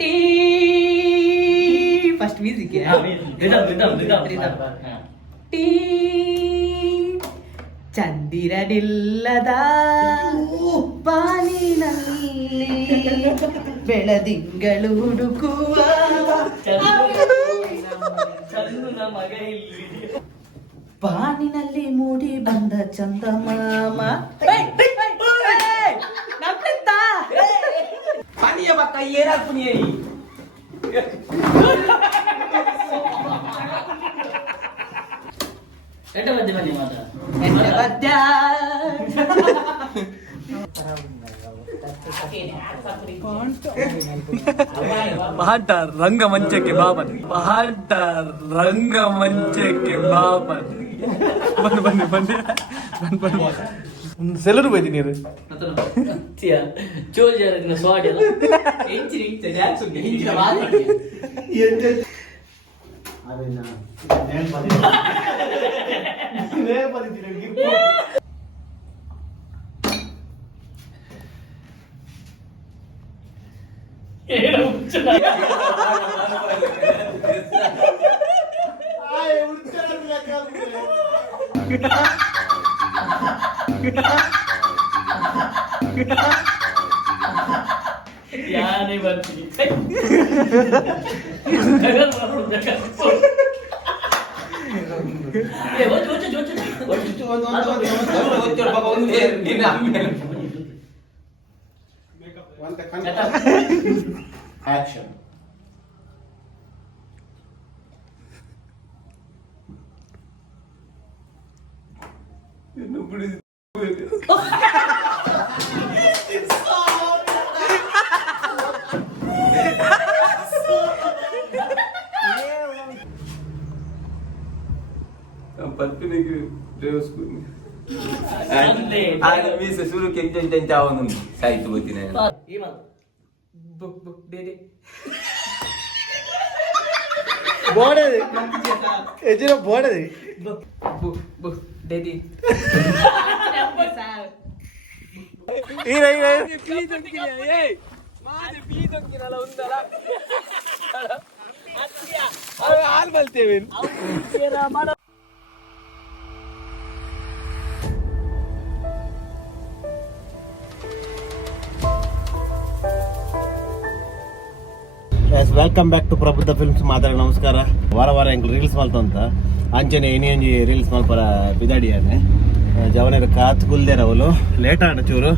Tea first music ಟೀ ಚಂದಿರನಿಲ್ಲದ ಬಾನಿನಲ್ಲಿ ಬೆಳದಿಂಗಳು ಹುಡುಕುವ ಬಾನಿನಲ್ಲಿ ಮೂಡಿ ಬಂದ ಚಂದಮಾಮ ಪಾನಿಯ ಬಕ್ಕ ಏನಾಗ್ತೀನಿ ಬನ್ನಿ ಮಾತ್ರ ಪಾಠ ರಂಗಮಂಚಕ್ಕೆ ಬಾಬನ್ ಪಾಠ ರಂಗಮಂಚಕ್ಕೆ ಬಾಬನ್ ಬನ್ನಿ ಬನ್ನಿ ಬನ್ನಿ ಬನ್ನಿ ಸೆಲ್ಲರು ಬೈತಿ ನೀರು ಚೋಲ್ ಜಾರಿನ ಸ್ವಾಡಿ ಅಲ್ಲ ಎಂಚಿನ ಇಂಚ ಡ್ಯಾನ್ಸ್ ಉಂಟು ಇಂಚಿನ ಮಾತಾಡಿ ಯಾನೇ ಬರ್ತೀನಿ ಆಕ್ಷನ್ सुरू केली त्यांच्या आवडून साहित्य होती नाही ಬೋರ್ಡ್ ಎಜಿನ ಬೋರ್ಡ್ ಡೇಡಿ ಹಾಲು ಬಲ್ತೇವೆ ವೆಲ್ಕಮ್ ಬ್ಯಾಕ್ ಟು ಪ್ರಬುದ್ಧ ಫಿಲ್ಮ್ಸ್ ಮಾತಾಡ ನಮಸ್ಕಾರ ವಾರ ಎಂಕ್ ರೀಲ್ಸ್ ಮಲ್ತಂತ ಅಂಚನೆ ಏನಿ ರೀಲ್ಸ್ ಮಲ್ಪರ ಬಿದಾಡಿಯಾನೆ ಜವನೇರ ಕಾತ್ ಗುಲ್ದೇರ ಅವಲು ಲೇಟ್ ಆಡ ಚೂರು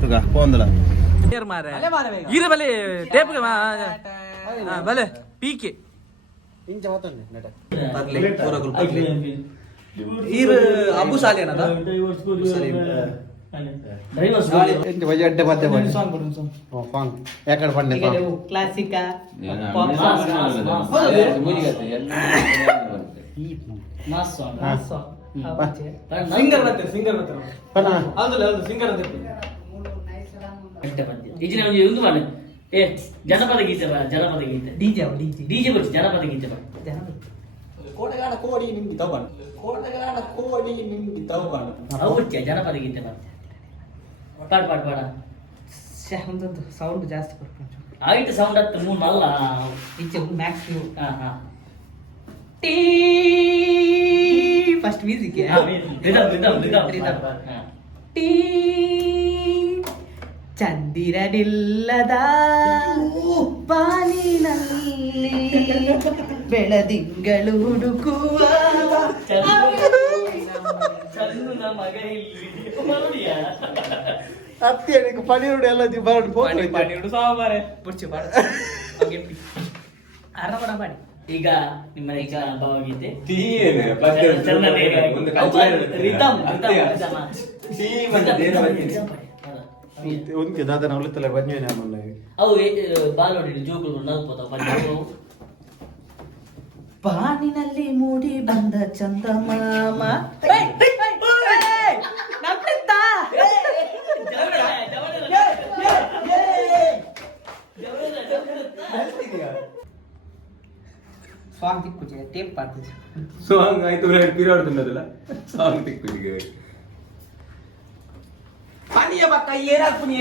ತುಗ ಪೋಂದಲ ಈರ ಬಲೆ ಟೇಪ್ ಬಲೆ ಪೀಕೆ ಇಂಚ ಮಾತಾಡಿ ನಟ ಈರ ಅಬ್ಬು ಸಾಲಿ ಏನದ ಅಡ್ಡೆ ಮಧ್ಯೆ ಸಾಂಗ್ ಯಾಕಡೆ ಬಂಡೆ ಕ್ಲಾಸಿಕ ಸಿಂಗರ್ ಮತ್ತೆ ಸಿಂಗರ್ ಈಜಿನ ಒಂದು ಮಾಡಿ ಏ ಜನಪದ ಗೀತೆ ಜನಪದ ಗೀತೆ ಡಿಜೆ ಡಿಜೆ ಬರ್ತಿ ಜನಪದ ಗೀತೆ ಕೋಟಗಾಡ ಕೋಡಿ ನಿಮ್ಗೆ ತಗೊಂಡು ಕೋಟಗಾಡ ಕೋಡಿ ನಿಮ್ಗೆ ತಗೊಂಡು ಹೌದು ಜನಪದ ಗೀತೆ ಪಾಡ ಪಾಡ ಪಾಡ ಒಂದು ಸೌಂಡ್ ಜಾಸ್ತಿ ಕೊಡ್ಕೊಂಡು ಆಯ್ತು ಸೌಂಡ್ ಹತ್ತು ಮೂರು ಮಲ್ಲ ಈಚೆ ಮ್ಯಾಕ್ಸ್ ಟೀ ಫಸ್ಟ್ ಮ್ಯೂಸಿಕ್ ಟೀ ಚಂದಿರನಿಲ್ಲದ ಬಾನಿನಲ್ಲಿ ಬೆಳದಿಂಗಳು ಹುಡುಕುವ ಅತ್ತಿಯನಿಗೆ ಪನೀರ್ ಎಲ್ಲ ಬರೋದು ಪನೀರು ಸಾಂಬಾರೆ ಪುಡ್ಚಿ ಬಾಡ ಅರ್ಧ ಮಾಡಿ ಈಗ ನಿಮ್ಮ ಈಗ ಭಾವಗೀತೆ ಒಂದ್ಕೆ ದಾದನ ಅವಳಿತ್ತಲ್ಲ ಬಂದ್ವೇನೆ ಆಮೇಲೆ ಅವು ಬಾಲೋಡಿ ಜೋಗುಳು ನಲ್ಪೋತಾವ ಬಾನಿನಲ್ಲಿ ಮೂಡಿ ಬಂದ ಚಂದಮಾಮ ಸಾಂಗ್ ತಿಕ್ಕುಚೆ ಟೇಪ್ ಪಾಡ್ತಿದ್ದೆ ಸಾಂಗ್ ಆಯ್ತು ಪಿರಾಡ್తుండದಲ್ಲ ಸಾಂಗ್ ತಿಕ್ಕುಚಿಗೆ ಪಾನಿಯ ಬಕ್ಕ ಏನಾಗ್ತೀನಿ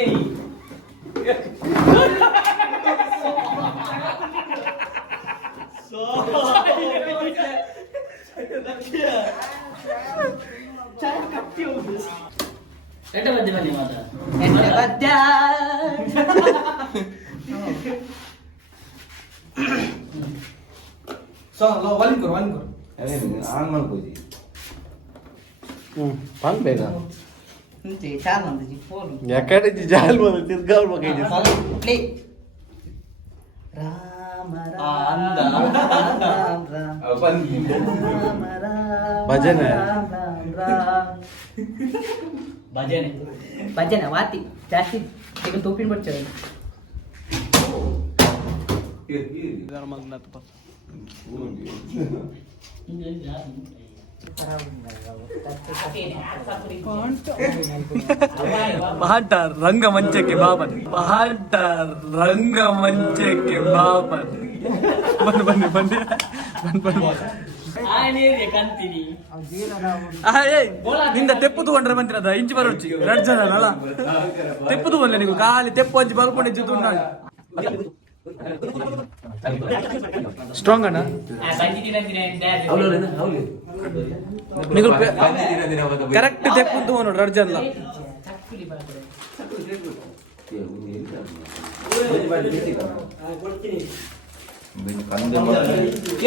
ಎಂಟ ಬದ್ದೆ ಬನ್ನಿ ಮಾತ್ರ ಆನ್ ಮಾಡ್ಬೋದು ಪಾಲ್ ಬೇಗ ಚಾಲ್ ಅಂದ್ರಿ ಫೋನ್ ಯಾಕಡೆ ಜಾಲ್ ಬಂದ ತಿರ್ಗಾಲ್ ಮಗೈತಿ ಪ್ಲೇ ರಾಮ ಅಂದ. ಭಜನೆ. ಭಜನೆ ಭಜನೆ ವಾತಿ ಜಾಸ್ತಿ ಈಗ ತೂಪಿನ ಬರ್ತಾರೆ ಪಹಾಟ ರಂಗಮಂಚಕ್ಕೆ ಬಾಬನ್ ಪಹಾಟ ರಂಗಮಂಚಕ್ಕೆ ಬಾಬನ್ ಬನ್ನಿ ಬನ್ನಿ ಬನ್ನಿ ಬನ್ನಿ ಕಂತೀನಿ ನಿಂದ ತೆಪ್ಪು ತಗೊಂಡ್ರೆ ಬಂತಿರದ ಇಂಚು ಬರೋಚಿ ಎರಡು ಜನ ಅಲ್ಲ ತೆಪ್ಪು ತಗೊಂಡ್ಲೆ ನೀವು ಖಾಲಿ ತೆಪ್ಪು ಹಂಚಿ ಬಲ್ಕೊಂಡಿದ್ದು ತುಂಡು ಸ್ಟ್ರಾಂಗ್ ಅಣ್ಣ ನೀವು ಕರೆಕ್ಟ್ ತೆಪ್ಪು ತಗೊಂಡು ನೋಡ್ರಿ ಎರಡು ಜನ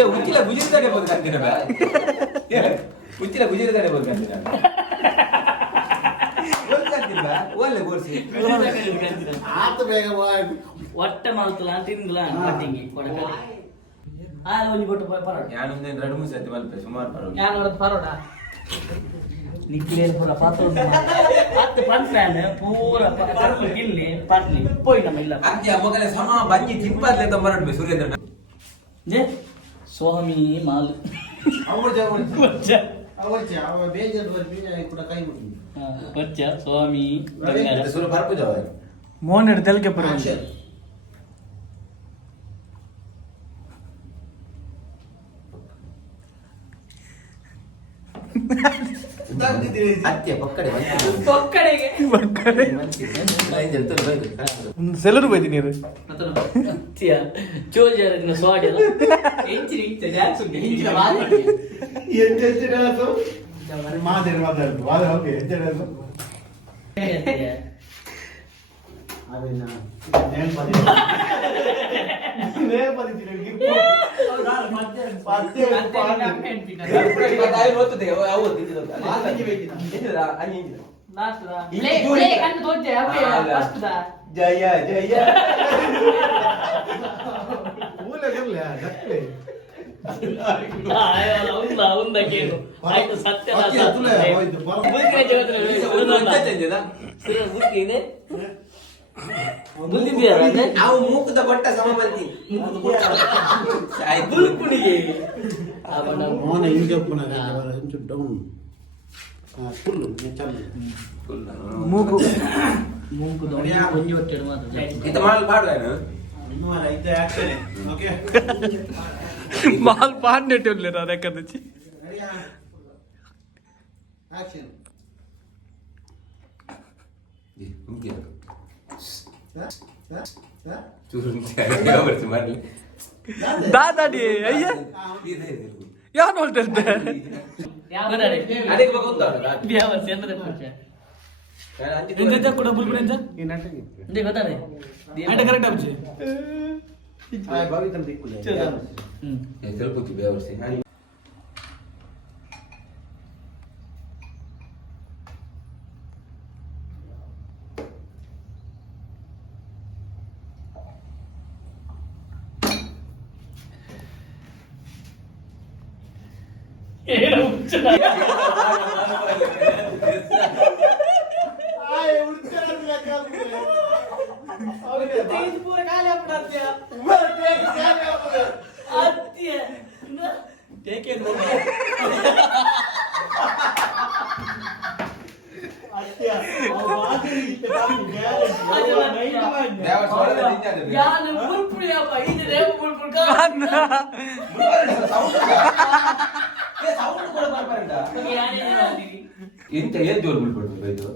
ಉಚ್ಚಿಲ ಗುಜಿರ್ತಾನೆ ಬಂದ್ಕಂತೀನ ಉಚ್ಚಿಲ ಗುಜಿರ್ತಾನೆ ಬಂದ್ಕಂತೀನ ಒಳ್ಳೆ ಗೋರ್ಸಿ ಆತ ಬೇಗ ಒಟ್ಟ ಮಾಲ್ತಲ ತಿಂದ್ಲ ಕಟ್ಟಿಂಗಿ ಕೊಡಕ ಒಂಜಿ ಕೊಟ್ಟು ಪರೋಡ ഞാനൊന്ന് രണ്ട് മൂന്ന് സത്യം മൽപ്പേ സുമാർ പറഞ്ഞു ഞാൻ അവിടെ പരോട നിക്കിലേൽ പൂര പാത്രോണ്ട് പത്ത് പൻസാണ് പൂര കറുപ്പ് ಗಿಲ್ಲಿ ಪಾಟ್ಲಿ പോയി ನಮ್ಮ ಇಲ್ಲ ಅಂತೆ ಅಮ್ಮಗನೆ ಸಮ ಬಂಜಿ ತಿಂಪರ್ಲೆ ತಂಬರಡ್ಬೆ ಸುರೇಂದ್ರ ಜೆ ಸ್ವಾಮಿ ಮಾಲ್ ಅವ ಬೇಜಾರು ಬರ್ತೀನಿ ಕೂಡ ಕೈ ಮುಟ್ಟಿ ಕೊಚ್ಚ ಸ್ವಾಮಿ ಸುರ ಬರ್ಪು ಜಾವ ಮೋಹನ್ ಹಿಡಿದು ತೆಲ್ಕೆ ಪರ ಅತ್ತೆ ಪಕ್ಕಡೆ ಪಕ್ಕಡೆಗೆ ಸೆಲ್ಲರು ಬೈತಿ ನೀರು ಅತ್ಯ ಚೋಲ್ಜಾರಿನ ಸ್ವಾಡಿ ಅಲ್ಲ ಎಂಚಿನ ಇಂಚ ಡ್ಯಾನ್ಸ್ ಉಂಟು ಇಂಚಿನ ವಾದಿ ಮಾದೇರು ಮಾತಾಡ್ತು ವಾದ ಹೋಗಿ ಎಂಜಡದು ಜಯ ಜಯ ಆಯ್ತು ಸತ್ಯ ನಾವು ಮೂಕದ ಕೊಟ್ಟ ಸಮ ಬರ್ತಿ ಮೂಗು ಇತ ಮಾಡಲ್ ಪಾಡ್ವೇನು ಮಾಲ್ ಪಾಂಡೆಟ್ಟಿರ್ಲಿ ನಾನು ಯಾಕಂದ್ರೆ ದಾದಾಡಿ ಅಯ್ಯ ಯಾರು ನೋಡ್ತಿರ್ತೆ ಕೂಡ ಬುಲ್ಬುಲ್ ಎಂತ ಗೊತ್ತಾರೆ అంటే కరెక్ట్ అవ్వచ్చు తెలుపు ಬೇವರ್ಸಿ ಇಂತ ಏನ್ ಜೋರ್ ಬಿಡ್ಬಿಡ್ತು ಬೈದು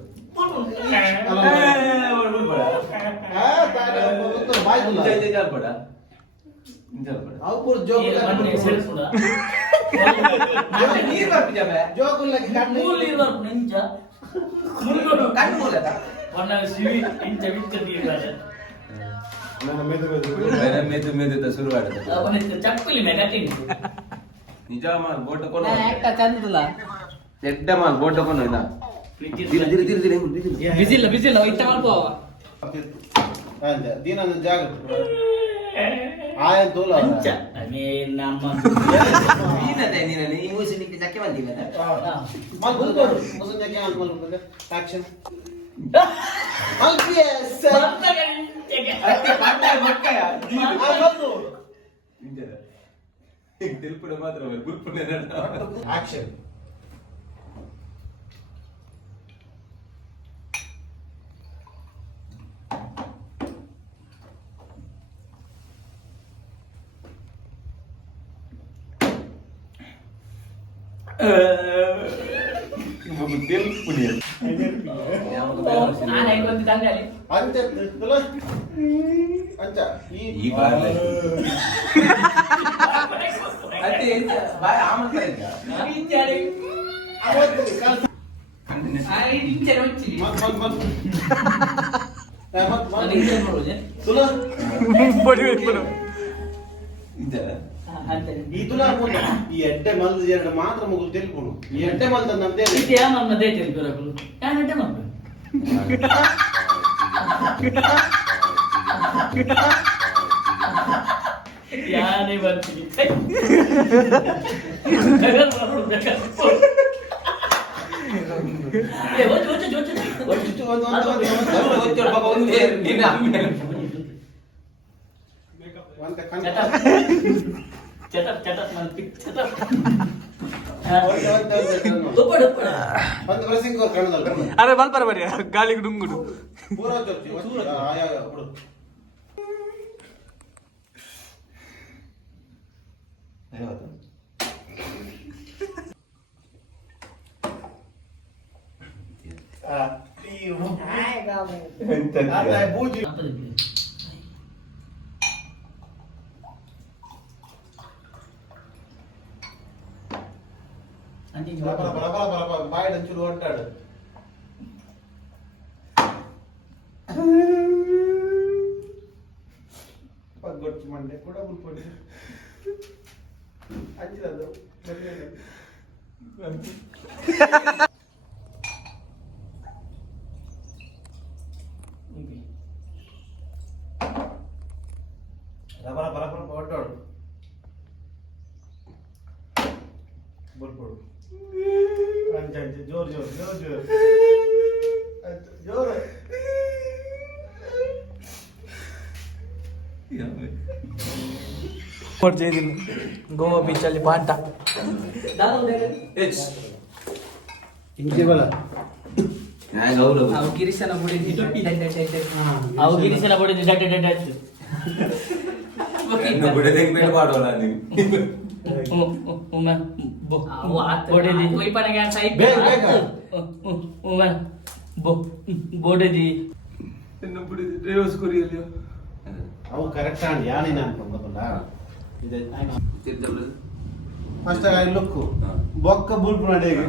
ಕಣ್ಣು ಮೂಲಕ ಒನ್ನ ಶಿವಿ ಇಂಚ ಬಿಚ್ಚ ನೀರಾದ ಮೆದು ಮೆದು ಶುರು ಆಡುದು ಅವನ ಚಪ್ಪಲಿ ಮೆಗಟಿನ್ ನಿಜ ಮಾಲ್ ಬೋಟ ಕೊನ ಆಕ್ಟ ಚಂದಲ್ಲ ಎಡ್ಡ ಮಾಲ್ ಬೋಟ ಕೊನ ಇದ ದಿರ ದಿರ ದಿರ ದಿರ ಬಿಸಿಲ್ಲ ಬಿಸಿಲ್ಲ ಇತ್ತ ಮಾಡ್ಕೋ ಅಂದೆ ದಿನದ ಜಾಗ್ರತೆ ಆಯನ್ ತೋಲ ಅಂಚ ಅಮೇ ನಮ್ಮ ನೀನದೆ ನೀನನೆ ಈ ಮೂಸಿನಿಗೆ ಜಕ್ಕೆ ಬಂದಿಲ್ಲ ಮಲ್ ಬುಲ್ಕೋಡು ಮುಸನ್ ಜಕ್ಕೆ ಅಂತ ಮಲ್ ಬಂದೆ ಆಕ್ಷನ್ ಅಲ್ಪಿಯಸ್ ಅತ್ತೆ ಪಾಟಾಯ ಮಕ್ಕಯ ಆಗದು ನಿಂಜರ ತಿಲ್ಪುಡ ಮಾತ್ರ ಗುಲ್ಪುಡ ಆಕ್ಷನ್ ತಿಲ್ಪುಡಿ ನಾನು ಐದು ಬಂದು ತಂಗಾಲಿ ಅಂಚ ತುಲ ಅಂಚ ಈ ಬಾರ್ಲೆ ಅತ್ತೆ ಬಾಯ್ ಆಮಂತ ಇಲ್ಲ ಇಂಚಾಡಿ ಅವತ್ತು ಕಾಲ ಆಯಿ ಇಂಚಾಡಿ ಹೊಚ್ಚಿ ಮತ್ ನಾನು ಇಂಚಾಡಿ ಮಾಡೋದು ತುಲ ಬಡಿ ಬಡಿ ಇದರ ಈ ತುಲ ಈ ಎಡ್ಡೆ ಮಲ್ದ ಎರಡು ಮಾತ್ರ ಮುಗುಲು ತೆಲ್ಪುಣು ಈ ಎಡ್ಡೆ ಮಲ್ದ ನಮ್ದೇ ಇದು ಯಾ ನಮ್ಮ ದೇಶ ಬರಕಲು ಯಾನ್ ಅಡ್ಡ ಮಾಡ್ಬೇಕು ಯಾನೇ ಬರ್ತೀನಿ ಚಟಪ್ ಚಟಪ್ ಮಾಡ್ತಿ ಚಟಪ್ ಉಪ್ಪಡು ಉಪ್ಪಡು ಒಂದು ಬ್ರಸಿಂಗ್ ಕಣ್ಣದಲ್ಲ ಕಣ್ಣ ಅರೆ ಬಲ್ಪರ ಬರಿ ಗಾಳಿಗೆ ಡುಂಗುಡು ಪೂರ ಚರ್ಚಿ ಆಯಾ ಬಿಡು ಬೂಜಿ ಬಾಯ್ಡ್ ಹಂಚೂರು ಹೊಂಟಾಡು ಗೊತ್ತು ಮಂಡೆ ಕೂಡ ಬುಲ್ಪಡಿ ಅಂಚಿದದು ರಬರ ಬರಬರ ಹೊಂಟಾಡು ಬುಲ್ಪಡು ಅಂಚ ಅಂಚ ಜೋರ್ ಜೋರ್ ಜೋರ್ ಜೋರ್ ಜೋರ್ ಮಾಡ್ತಿದ್ದೀನಿ ಗೋವಾ ಬೀಚಲ್ಲಿ ಪಾಠ ಹಿಂಗೆ ಬಲ ಅವು ಗಿರಿಸನ ಬುಡಿದ್ದು ಅವು ಗಿರಿಸನ ಬುಡಿದ್ದು ಡಡ್ಡ ಡಡ್ಡ ಆಯ್ತು ಬಿಡದೆ ಬೇಡ ಮಾಡೋಲ್ಲ ನೀವು ಬೋಡದಿ ಅವು ಕರೆಕ್ಟ್ ಆಗಿ ಯಾನೇನ ಅನ್ಕೊಂಡಲ್ಲ ಇದೆ ಫಸ್ಟ್ ಐ ಲುಕ್ ಬೊಕ್ಕ ಬುಲ್ಪ್ ನಡೆಗೆ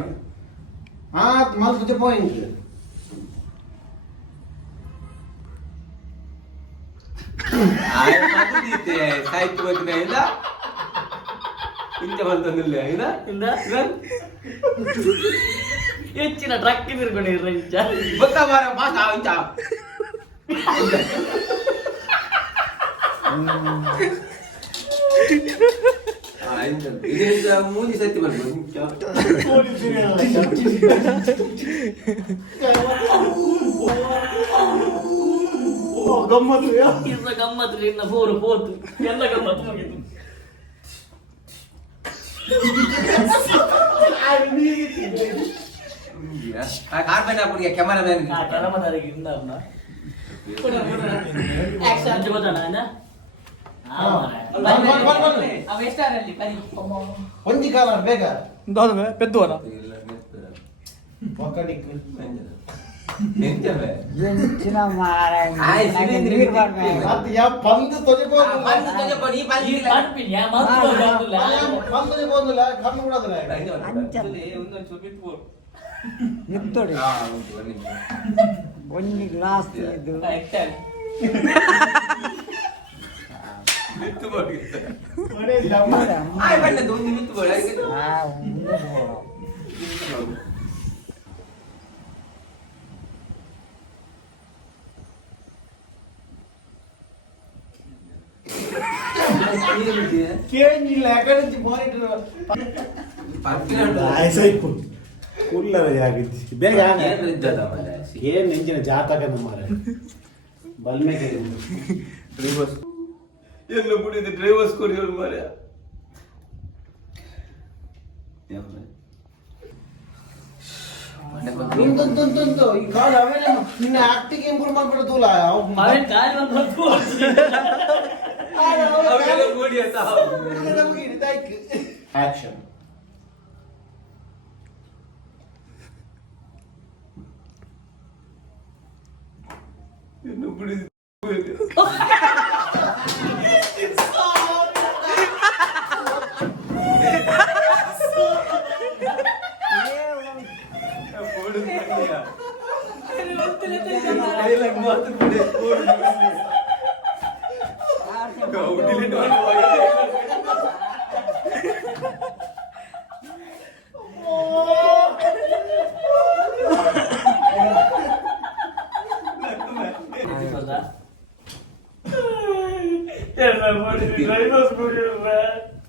ಆ ಮಲ್ತ್ ಪಾಯಿಂಟ್ ಸಾಹಿತ್ಯ ಬಗ್ಗೆ ಇಲ್ಲ ಇಂಚ ಬಂತಂದಿಲ್ಲ ಇಲ್ಲ ಹೆಚ್ಚಿನ ಟ್ರಕ್ ತಿರ್ಕೊಂಡಿರ್ರ ಇಂಚ ಗೊತ್ತಾ ಮಾರ ಮಾಸ ಇಂಚ ಇದರಿಂದ ಮೂಲಿ ಸತ್ಯ ಬರ್ಬೋದು ಗಮ್ಮತ್ತು ಇನ್ನ ಗಮ್ಮತ್ತು ಇನ್ನ ಫೋರು ಫೋರ್ತು ಎಲ್ಲ ಗಮ್ಮತ್ತು ಮುಗಿತು ಕಾರ್ಬನ್ ಹಾಕುಡಿಗೆ ಕ್ಯಾಮರಾಮನ್ ಕ್ಯಾಮರಾಮನ್ರಿಗೆ ಇಂದ ಅಲ್ಲ ಆಕ್ಷನ್ ಗೊತ್ತಾನ ಅವ ಎಷ್ಟಾರಲ್ಲಿ ಬರಿ ಒಂಜಿ ಕಾಲ ಬೇಗ ಪೆದ್ದುವನ ಒಕ್ಕಡಿಕ್ ಅದು ಯಾ ಪಂದು ತೊಜೆಬೋದು ಪಂದು ತೊಜೆಬೋದಿಲ್ಲ ಕಣ್ಣು ಬಿಡೋದಿಲ್ಲ ಮಿತ್ತೊಡೆ ಒಂಜಿ ಗ್ಲಾಸ್ ಇದು ಮಿತ್ತು ಬೋಡಿ ಆಯ್ ಬಣ್ಣದ ಒಂದು ಮಿತ್ತು ಬೋಡಿ ಕೇಳಿಲ್ಲ ಯಾಕಂದ್ರೆ ಮಾನಿಟರ್ ಕೂಲರ್ ಆಗಿತ್ತು ಬೇಗ ಏನ್ ನೆಂಚಿನ ಜಾತಕ ಮಾರೆ ಬಲ್ಮೇಕೆ ಡ್ರೈವರ್ಸ್ ಎಲ್ಲ ಬಿಡಿದ ಡ್ರೈವರ್ಸ್ ಕೊರಿಯೋರು ಮಾರ್ಯ ಈ ಕಾಲ ಅವೇನೆ ನಿನ್ನ ಆಕ್ಟಿಂಗ್ ಇಂಪ್ರೂವ್ ಮಾಡ್ಬಿಡೋದಿಲ್ಲ ಅವೆಲ್ಲ ಬೋಡಿ ಅಂತ ಆಕ್ಷನ್ ಎಲ್ಲ ಬಿಡಿದ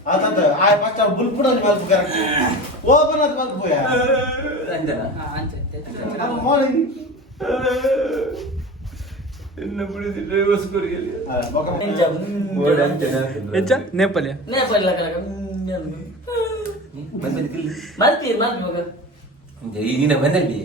आता आय पाचा बुलपुडन मल्प करेक्ट ओपन अद मल्प पोया अब मॉर्निंग ಎಲ್ಲ ಬಿಡಿದ ಡ್ರೈವರ್ಸ್ ಕೊರಿಯಲಿ ಎಂಚ ನೇಪಾಳಿಯ ನೀನ ಬಂದಲ್ಲಿ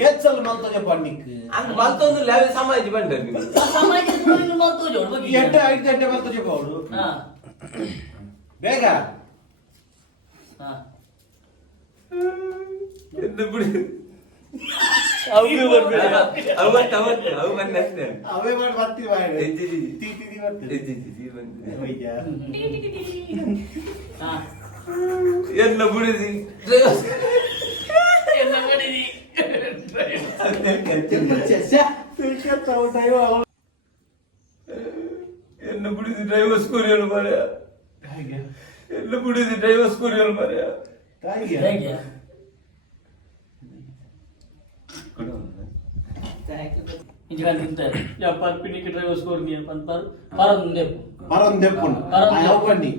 ಏಚ್ಚಲ್ ಮಲ್ತೋಗೆ ಪನ್ನಿಕ್ ಅಂಗ ಮಲ್ತೊಂದು ಲೆವೆಲ್ ಸಮಾಜ ಬಂದ್ರೆ ಎಂಟು 5 ಗಂಟೆ ಮಲ್ತೋಗೆ ಪೌಡು ಬೇಗ ಎಂದು ಬಿಡಿ ಅವೇ ಮಾಡಿ ಬರ್ತೀವಿ ಎಲ್ಲ ಬಿಡಿಸಿ ಎಲ್ಲ ಬಿಡಿಸಿ ಡ್ರೈವರ್ಸ್ ಕೊರಿಯಲ್ ಮಾರ್ಯ ಎಲ್ಲ ಬಿಡಿಸಿ ಡ್ರೈವರ್ಸ್ ಕೊರಿಯಲ್ ಮಾರ್ಯ पिनिकी ड्राइवर्स कोरनी पण परम देप परम देपुन आयो पन्नी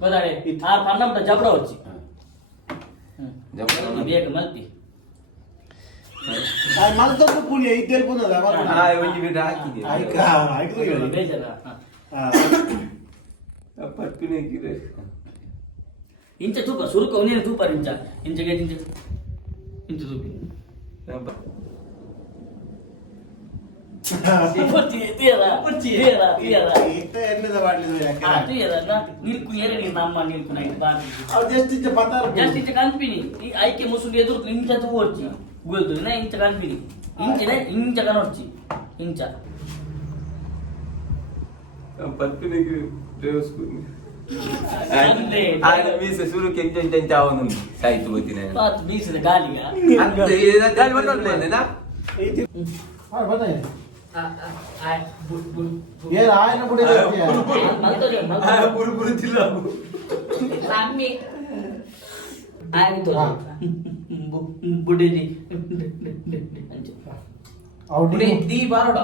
बदाडे आ पन्नम जबड़ा వచ్చి जबड़ा बेग मल्ती आ मल्तो पुणे इदेल पुनदा आ ಒಂಜಿ ಬಿಡ ಹಾಕಿದೆ ಆಯ್ಕಾ ಆಯ್ತು ಬೇಜಾರ ಪರ್ಪಿನಿಕಿ ಇಂಚ ತೂಪ ಸುರುಕ ಅವನೇ ತೂಪ ಇಂಚಗೆ ಇಂಚ ತೂಪಿ ಇತ್ತ ಎಣ್ಣೆದ ಬಾಟ್ಲಿ ನೀರ್ಕು ಏರಡಿ ನಮ್ಮ ನೀರ್ಕು ನೈಟ್ ಬಾರಿ ಅವ್ ಜಸ್ಟ್ ಇಚ್ಚ ಪತಾರ ಜಸ್ಟ್ ಇಂಚ ಕನ್ಪಿನಿ ಈ ಐಕೆ ಮುಸುಡಿ ಎದುರು ಇಂಚ ತೂವರ್ಚಿ ಗೋಲ್ದು ನ ಇಂಚ ಕನ್ಪಿನಿ ಇಂಚ ಕನೊರ್ಚಿ ಇಂಚ ಪರ್ಪಿನಿಕಿ ಡ್ರೈವರ್ಸ್ ಕೊರಿಯಲ್ ಆಯ್ತು ಮೀಸೆ ಶುರು ಕೆಂಚ ಅವನು ಸಾಯ್ತು ಗೊತ್ತಿನ ಪಾತ್ ಬೀಸದ ಗಾಲಿಗ ಗಾಳಿ ಬಂದೋಡ್ಲೇನಾ ಹಾಂ ಬನ್ನಿ ಏನು ಆಯ್ನ ಬಿಡಿದ ಬುರುಬುರುತಿಲ್ಲ ಅಮ್ಮಿ ಆಯ್ತು ಬುಡಿದಿ ಬುಡಿ ದಿ ಬಾರೋಡ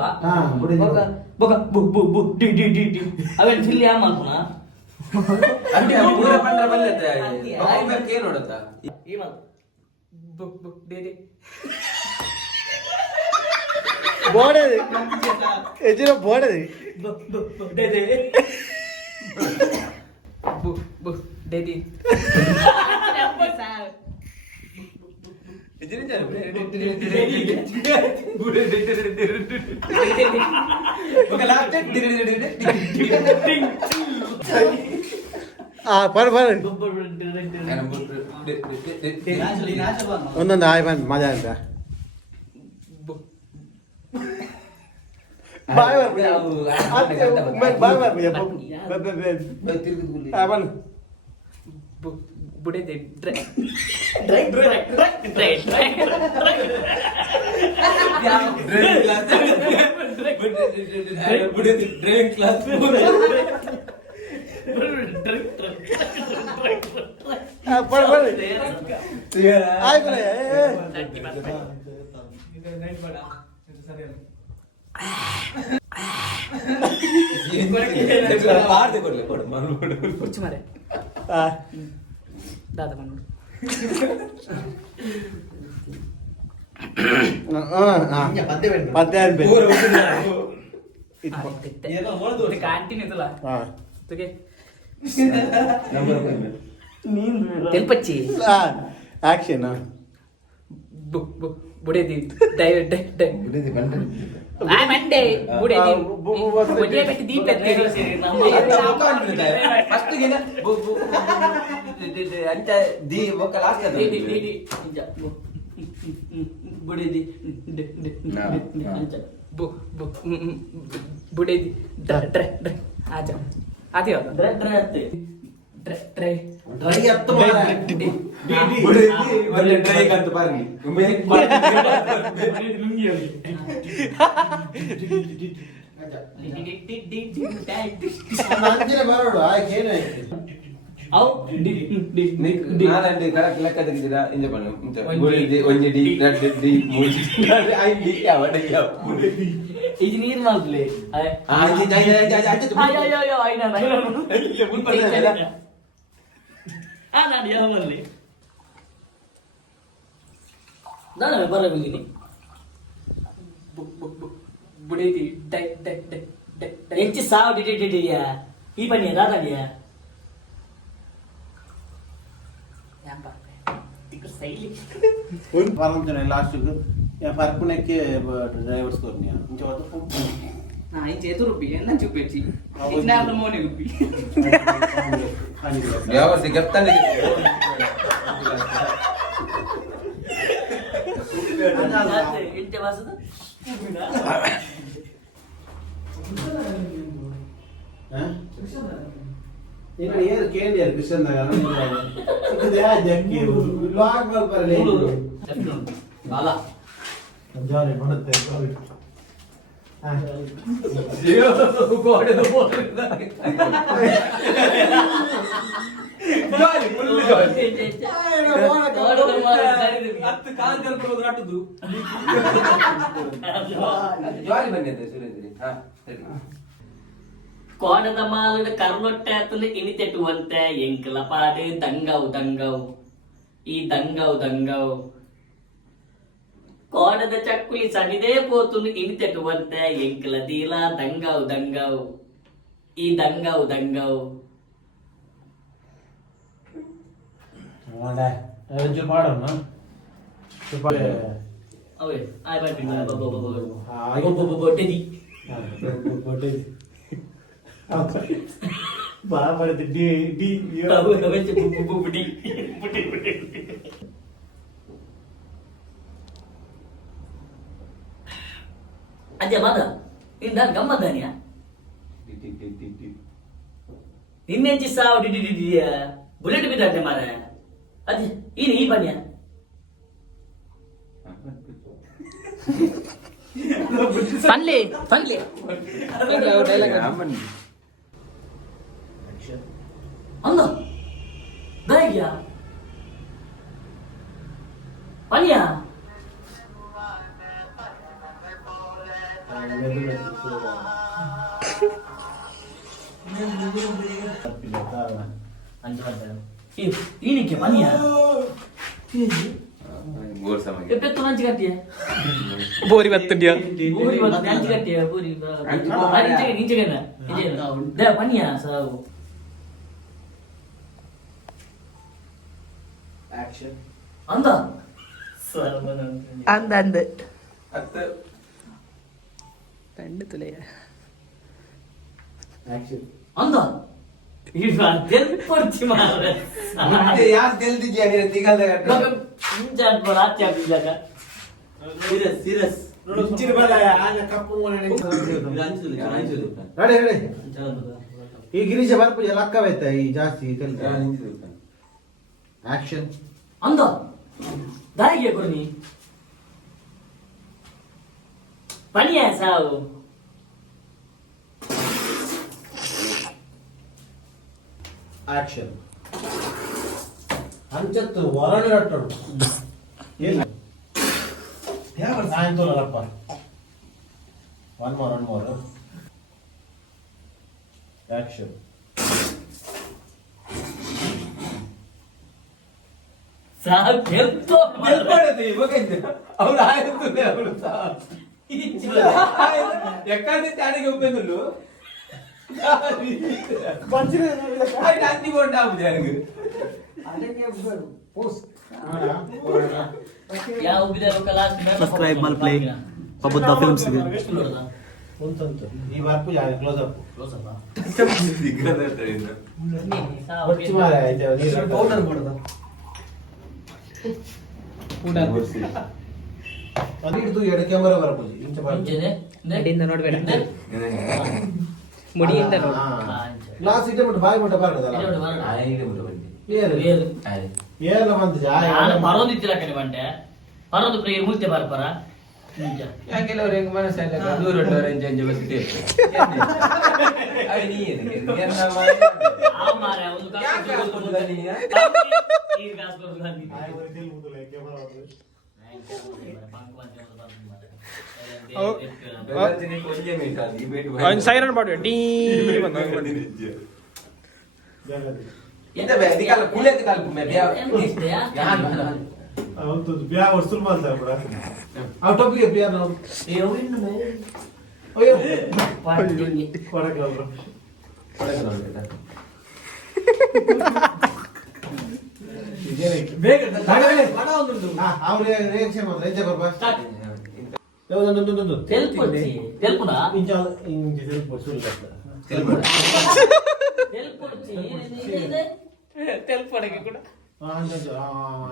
ಬೊಕ ಬೊಕ ಬು ಬು ಬು ಡಿ ಡಿ ಡಿ ಡಿ ಅವೆನ್ ಫಿಲ್ಲಿ ಆಮಲ್ಪನ ಅಂದ್ರೆ ಪೂರ ಪಂಡ್ರ ಬಲ್ಲತ್ತೆ ಬಾಯಿ ಏನು ನೋಡತ್ತ ಈ ಮಾತು ಬು ಬು ಡಿ ಡಿ ಬೋಡದೆ ಎಜಿನ ಬೋಡದೆ ಬು ಬು ಬು ಡಿ ಡಿ ಬು ಬು ಡಿ ಡಿ ಪರ್ ಒಂದೊಂದು ಆಯ್ ಬಂದು ಮಜಾ ಅಂತ ಬಾಯ್ ಬಾಯ್ ಬುಡೇದಿ ಡ್ರೈ ಡ್ರೈ ಡ್ರೈ ಡ್ರೈ ಡ್ರೈ ಡ್ರೈವಿಂಗ್ ಕ್ಲಾಸ್ ಕುರ್ಚು ಮಾರೆ ದಾದ ಬಂದು ಕ್ಯಾಂಟೀನ್ ಇತ್ತಲ್ಲ ತೆಲ್ಪಚ್ಚಿ ಆಕ್ಷನ್ ಬುಡೇದಿ ಡೈ ಡೈ ಡೈ ಆ ಮಂಡೆ ಬುಡೇದಿ ಬುಡೇ ಬೆಟ್ಟಿ ದೀಪ ಎತ್ತೀರಿ ಫಸ್ಟ್ ಗೆ ಅಂಚ ದಿ ಒಕ್ಕ ಲಾಸ್ಟ್ ಅದು ಬುಡೇದಿ ಅಂಚ ಬುಡೇದಿ ಡ್ರೈ ಡ್ರೈ ಡ್ರೈ ಆಜ ಆದಿಯೋ ಡ್ರೈ ಡ್ರೈ ಅತ್ತೆ ಡ್ರೈ ಡ್ರೈ ಡ್ರೈ ಅತ್ತು ಒಳ್ಳೆ ಡ್ರೈ ಕಂತ ಪಾರ್ಗಿ ಲುಂಗಿ ಬರೋಡು ಆಯ್ತು ಅವು ನಾನಂటే ಕರೆಕ್ಟ್ ಲೆಕ್ಕ ತೆಗೆದಿರಾ ಇಂಜ ಬಣ್ಣ ಒಂಜಿ ಡಿ ಎರಡು ಡಿ ಮೂರು ಐದು ಯಾವ ಇದು ನೀರು ಮಾಡ್ಲಿ ನಾನು ಯಾವ ಮಾಡಲಿ ನಾನು ಬರಬಿದ್ದೀನಿ ಬುಡೇದಿ ಡೈ ಡೈ ಡೈ ಡೈ ಹೆಚ್ಚು ಸಾವು ಡಿಡಿಡಿಯಾ ಈ ಬನ್ನಿ ದಾದಾಡಿಯಾ लास्ट परपुनಕ್ಕೆ ಡ್ರೈವರ್ಸ್ ಕೊರ್ನಿಯಾ ఇంచే రూపీ ఎన్న చూపెచ్చి ఇచ్చినారు మోని రూపీ వ్యవస్థ చెప్తాను ఇంటే వాసన ఇక్కడ ఏర్ కేంద్ర కృష్ణ నగర్ ఇక్కడ యా జక్కి లాగ్ బల్ పరలే బాలా ಜಾರಿ ಮಾಡುತ್ತೆ ಅಯ್ಯೋ ಗೋಡೆದು ಬೋರ್ಡ್ ಜಾಲಿ ಫುಲ್ ಜಾಲಿ ಹತ್ತು ಕಾಲ್ ಕರ್ಕೊಂಡು ರಾಟುದು ಜಾಲಿ ಬಂದಿದೆ ಸುರೇಂದ್ರಿ ಹಾ ಸರಿ కోడద మాలుడు కర్రొట్టేతలు ఇనితెట్టువంతే ఎంకల పాడు దంగవు దంగవు ఈ దంగవు దంగవు కోడద చక్కులి సనిదే పోతులు ఇనితెట్టువంతే ఎంకల దీలా దంగవు దంగవు ఈ దంగవు దంగవు వాడా రోజు పాడన్నా చెప్పే అవే ఆయ పట్టింది బొట్టది బొట్టది బాబడి డి డి బుడి ಅಜ್ಜ ಮಾದ ಇಂದ ಗಮ್ಮದ್ದಾನಿಯಾ ನಿನ್ನೆಂಚಿ ಸಾವು ಡಿಡಿಡಿಯ ಬುಲೆಟ್ ಬಿದ್ದಾನೆ ಮಾರ ಅಜ್ಜ ಈ ಬನ್ನಿಯ ಪನ್ಲೆ ಪನ್ಲೆ ಅಂದ ದಾಗ್ಯ ಪನ್ಯ ఈయనకి పనియా ಗೋರ್ ಸಮಯ ಎಪ್ಪತ್ತು ಮಂಚಿ ಕಟ್ಟಿಯ ಬೋರಿ ಬತ್ತುಂಡಿಯಾ ಊರಿ ಬಂದು ಮಂಚಿ ಕಟ್ಟಿಯ ಊರಿ ನಿಂಚೆಗನ ದೇ ಪನಿಯಾ ಸಾವು ಆಕ್ಷನ್ ಅಂದ ಅಂದ ಅಂದ ಅತ್ತ ತಂಡ ತುಲೆಯ ಆಕ್ಷನ್ ಅಂದ ಇದು ಅದೆಲ್ಲ ಪಡ್ತಿ ಮಾರ ಯಾರು ಗೆಲ್ದಿದ್ಯಾ ನೀನು ತಿಗಲ್ದಾಗ ಇಂಜಾನ್ ಬರ ಆತ್ಯ ಬಿಜಾಗ ಸೀರಿಯಸ್ ಸೀರಿಯಸ್ ಇಂಚಿನ ಬಲ ಆನೆ ಕಪ್ಪು ಮೂಲೆ ರೆಡಿ ರೆಡಿ ಈ ಗಿರೀಶ ಬರ್ಪು ಎಲ್ಲ ಅಕ್ಕವೈತ ಈ ಜಾಸ್ತಿ ಆಕ್ಷನ್ ಅಂದ ದಾಯಿಗೆ ಕೊಡ್ನಿ ಪನಿಯ ಸಾವು ಆಕ್ಷನ್ ಅಂಚತ್ತು ಹೊರಡೆ ರಟ್ಟೋಡು ಏನು ಯಾವ ಸಾಯಂಕಾಲಪ್ಪ ಒನ್ ಮೋರ್ ಆಕ್ಷನ್ ಸಾವು ಕೆಂಪು ಅವ್ರು ಆಯ್ತು ಅವರು ఎక్కడి తాడికి ఒప్పిందులు అన్ని కొంటాము జరుగు ಸಬ್ಸ್ಕ್ರೈಬ್ ಮಾಡಿ ಪ್ಲೇ ಪಬುದ್ದ ಫಿಲ್ಮ್ಸ್ ಗೆ ಈ ಬಾರ್ಪು ಯಾರು ಕ್ಲೋಸ್ ಅಪ್ ಪೌಡರ್ ಮಾಡೋದು ಅದಿಡ್ದು ಎರಡು ಕ್ಯಾಮೆರಾ ಬರಬಹುದು ಇಂಚ ನಡಿಂದ ನೋಡ್ಬೇಡ ಮುಡಿಯಿಂದ ನೋಡು ಗ್ಲಾಸ್ ಇಟ್ಟೆ ಬಿಟ್ಟು ಬಾಯಿ ಬಿಟ್ಟು ಬರದಲ್ಲ ಏನ ಬಂತು ನಾನು ಪರೊಂದಿತ್ತಿರ ಕಣೆ ಬಂಡೆ ಪರೊಂದು ಪ್ರೇಯರ್ ಮುಲ್ತೆ ಬರ್ಪರ ಯಾಕೆಲ್ಲವ್ರು ಹೆಂಗ್ ಮನಸ್ಸಲ್ಲ ದೂರ ಹೊಟ್ಟವ್ರು ಎಂಜ ಬಸ್ಸಿದೆ ನೀ ಆ ಮಾರೆ ಒಂದು ಸೈರನ್ ಮಾಡಿ ಟೀ ಬ್ಯಾ ವಸ್ತುಲ್ ಮಾಡ್ತಾರೆ ಕೂಡ ಆ ಟೊಪ್ಪಿಗೆ ಬ್ಯಾ ನಾವು ಅಯ್ಯೋ ಕೊಡಕಲ್ಲ ಬೇಗ ಅವ್ರ ರಿಯಾಕ್ಷನ್ ಮಾಡ್ತಾರೆ ಎಂಜ ಬರ್ಬಾ ಯಾವ್ದೊಂದು తెలుపునా ಇಂಚ ಇಂಚ తెలుపు ಸುಳ್ಳು తెలుపడకి కూడా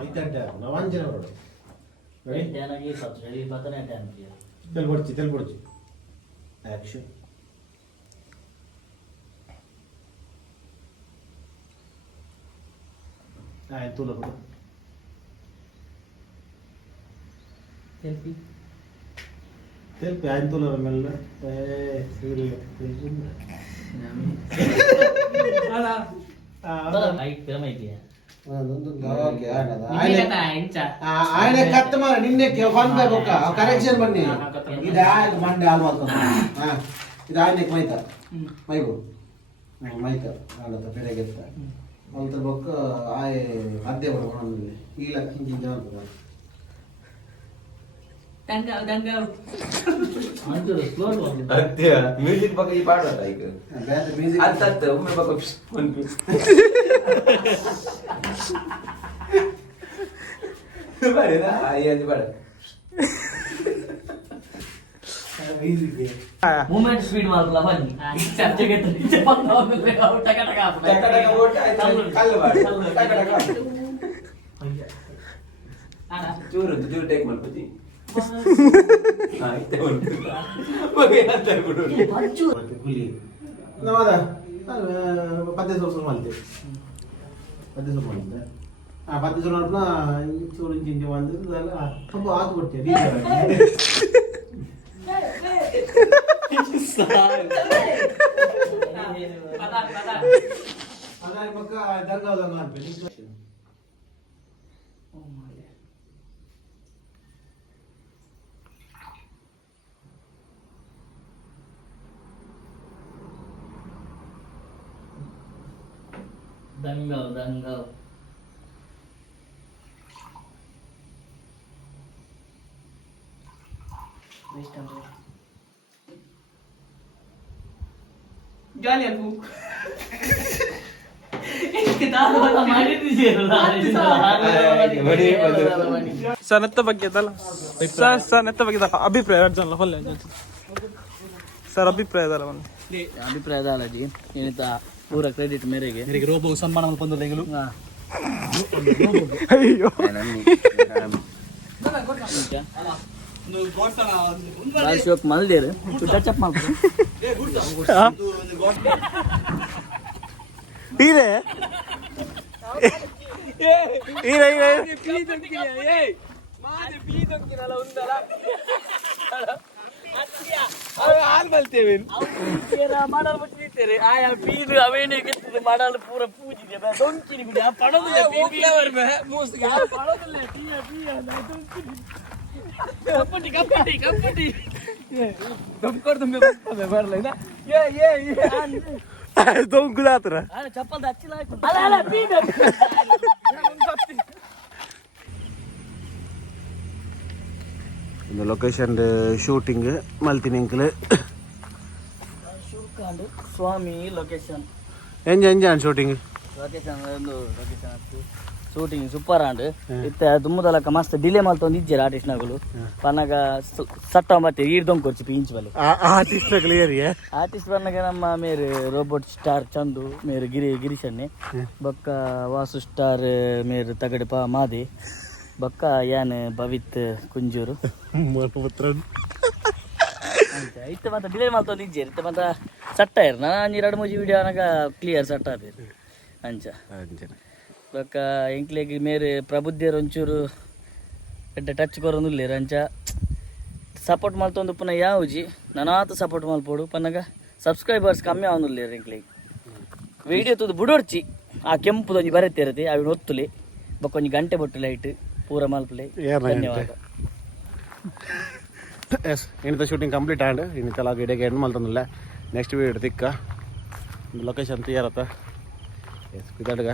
ಐತಂಟ ನಾವು ಅಂಜನ ಬರೋದು ನನಗೆ ಸಬ್ಸ್ಕ್ರೈಬ್ ಬಟನ್ ಅಂತ ಅಂತೀಯ ತೆಲ್ಪೊಡ್ಚಿ ಆಕ್ಷನ್ ಆಯ್ತು ತುಲ ತೆಲ್ಪಿ ಆಯ್ತು ತುಲ ಮೆಲ್ಲ ఆయన కత్త మరి నిన్నే వన్ బై ఒక్క కరెక్షన్ బన్ని ఇది ఆయన మండే ఆల్వాల్తో ఇది ఆయన మైత మైబు మైత వాళ్ళతో పెరగెత్త వాళ్ళతో బొక్క ఆయ అద్దె పడుకోండి ఇలా కింద ಮ್ಯೂಸಿಕ್ ಬಗ್ಗೆ ಈ ಪಾಡೋದ ಈಗ ಅಂತ ಒಮ್ಮೆ ಬಗ್ಗೆ ಬರೇನಾ ಅದು ಬೇಡ ಮೂಮೆಂಟ್ ಸ್ಪೀಡ್ ಮಾಡಲ್ಲ ಬನ್ನಿ ಚರ್ಚೆಗೆ ಟಕ ಟಕ ಚೂರು ಟೇಕ್ ಮಾಡ್ಕೊತಿ ನವಾದ ಪದ್ಯ ಸೋಸು ಮಾಡಿದೆ ಪದ್ಯ ಸೋಸು ಮಾಡಿದ್ದೆ ಆ ಪದ್ಯ ಸೋಸು ಮಾಡಿದ್ನ ಚೂರು ಇಂಚು ಬಂದಿದ್ದು ಸ್ವಲ್ಪ ಹಾಕಿ ಕೊಡ್ತೀವಿ ಅದಾದ ಪಕ್ಕ ದರ್ಗಾದಂಗ ಅನ್ಬೇಕು ದಂಗಲ್ ಜಾಲಿ ಅಲ್ಪು ಸರ್ ನೆತ್ತ ಬಗ್ಗೆ ಸರ್ ನೆತ್ತ ಬಗ್ಗೆ ಅಭಿಪ್ರಾಯ ಅರ್ಜನ ಹೊಲ್ಲ ಸರ್ ಅಭಿಪ್ರಾಯ ಅಭಿಪ್ರಾಯ ಅಲ್ಲಜಿ ಏನಿತ ಪೂರ ಕ್ರೆಡಿಟ್ ಮೇರೆಗೆ ರೋಬೋ ಸನ್ಮಾನ ಬಂದದ ಈಗಲೂ ಅಯ್ಯೋ ಶಿವಕ್ ಮಲ್ದೇರು ಟಚ್ ಮಾಡ್ಬೋದು ಹೀರೆ ಹೀರೆ ಹೀರೆ ಹಾಲು ಬಲ್ತೇವೆ ಮಾಡಲ್ ಬಿಟ್ಟಿರ್ತಾರೆ ಆಯಾ ಬೀದು ಅವೇನೇ ಗೆತ್ತದು ಮಾಡಲ್ ಪೂರ ಪೂಜಿಗೆ ಡೊಂಕಿನಿ ಬಿಡಿ ಆ ಪಡೋದಿಲ್ಲ ಪಡೋದಿಲ್ಲ ಕಪ್ಪಟ್ಟಿ ಕಪ್ಪಟ್ಟಿ ಕಪ್ಪಟ್ಟಿ ದೊಂಕುದಾತ್ರ ಚಪ್ಪಲ್ ಹಚ್ಚಿಲ್ಲ ಅಲ್ಲ ಅಲ್ಲ ಬೀದು இந்த லொக்கேஷன் ஷூட்டிங்கு மல்தினிங்கில் ಶೂಕಾಂಡ್ ಸ್ವಾಮಿ ಲೊಕೇಶನ್ ಎಂಜಾನ್ ಶೂಟಿಂಗ್ ಲೊಕೇಶನ್ ಒಂದು ಲೊಕೇಶನ್ ಆಯ್ತು ಶೂಟಿಂಗ್ ಸೂಪರ್ ಆಂಡ್ ಇತ್ತ ದುಮ್ಮದಲಕ ಮಸ್ತ್ ಡಿಲೇ ಮಾಡ್ತೊಂದು ಇಜ್ಜೆರ್ ಆರ್ಟಿಸ್ಟ್ನಗಳು ಪನ್ನಗ ಸಟ್ಟ ಮತ್ತೆ ಈಡ್ದೊಂದು ಕೊರ್ಚಿ ಪಿಂಚ್ ಬಲೆ ಆರ್ಟಿಸ್ಟ್ ಕ್ಲಿಯರ್ ಆರ್ಟಿಸ್ಟ್ ಪನ್ನಗ ನಮ್ಮ ಮೇರೆ ರೋಬೋಟ್ ಸ್ಟಾರ್ ಚಂದು ಮೇರೆ ಗಿರೀಶನ್ನೆ ಬೊಕ್ಕ ವಾಸು ಸ್ಟಾರ್ ಮೇರೆ ತಗಡಪ ಮಾದೆ ಬೊಕ್ಕ ಯಾನ್ ಭವಿತ್ ಕುಂಜೂರು ಇತ್ತ ಮತ್ತೆ ಡಿಲೇ ಮಾಡ್ತೊಂದು ಇಜ್ಜೆರ್ ಇತ್ತ ಮತ್ತೆ ಸಟ್ಟ ಇರ್ ನಾನು 2-3 ವಿಡಿಯೋ ಅನಗ ಕ್ಲಿಯರ್ ಸಟ್ಟ ಆದಿರ್ ಅಂಚ ಬೊಕ್ಕ ಎಂಕ್ಲೆಗ್ ಮೇರೆ ಪ್ರಬುದ್ಧಿಯರು ಒಂಚೂರು ಎಡ್ಡೆ ಟಚ್ ಕೊರೊಂದುಲ್ಲೇರ್ ಅಂಚ ಸಪೋರ್ಟ್ ಮಾಡ್ತೊಂದು ಪುನಃ ಯಾವುಜಿ ನಾನಾತ ಸಪೋರ್ಟ್ ಮಲ್ಪೋಡು ಪನ್ನಗ ಸಬ್ಸ್ಕ್ರೈಬರ್ಸ್ ಕಮ್ಮಿ ಅವನುಲ್ಲೇರ್ ಎಂಕ್ಲೆಗ್ ವಿಡಿಯೋ ತುದು ಬುಡೋಡ್ಚಿ ಆ ಕೆಂಪುದೊಂಜಿ ಬರೆತಿರತ್ತೆ ಅವಿನ ಒತ್ತುಲೆ ಬೊಕ್ಕ ಒಂಜಿ ಗಂಟೆ ಬೊಟ್ಟು ಲೈಟ್ ಪೂರ ಮಲ್ಪಲೆ ಧನ್ಯವಾದ ಎಸ್ ಇನ್ನಿತ ಶೂಟಿಂಗ್ ಕಂಪ್ಲೀಟ್ ಆಂಡ್ ಇನ್ನಿತಲ ಗಿಡಗೆ ಎಂಡ್ ಮಲ್ತಂದಿಲ್ಲ ನೆಕ್ಸ್ಟ್ ವೀಡಿಯೋ ತಿಕ್ಕ ಲೊಕೇಶನ್ ಕ್ಲಿಯರ್ ಆತ ಎಸ್ ಇದಾಡ್ಗ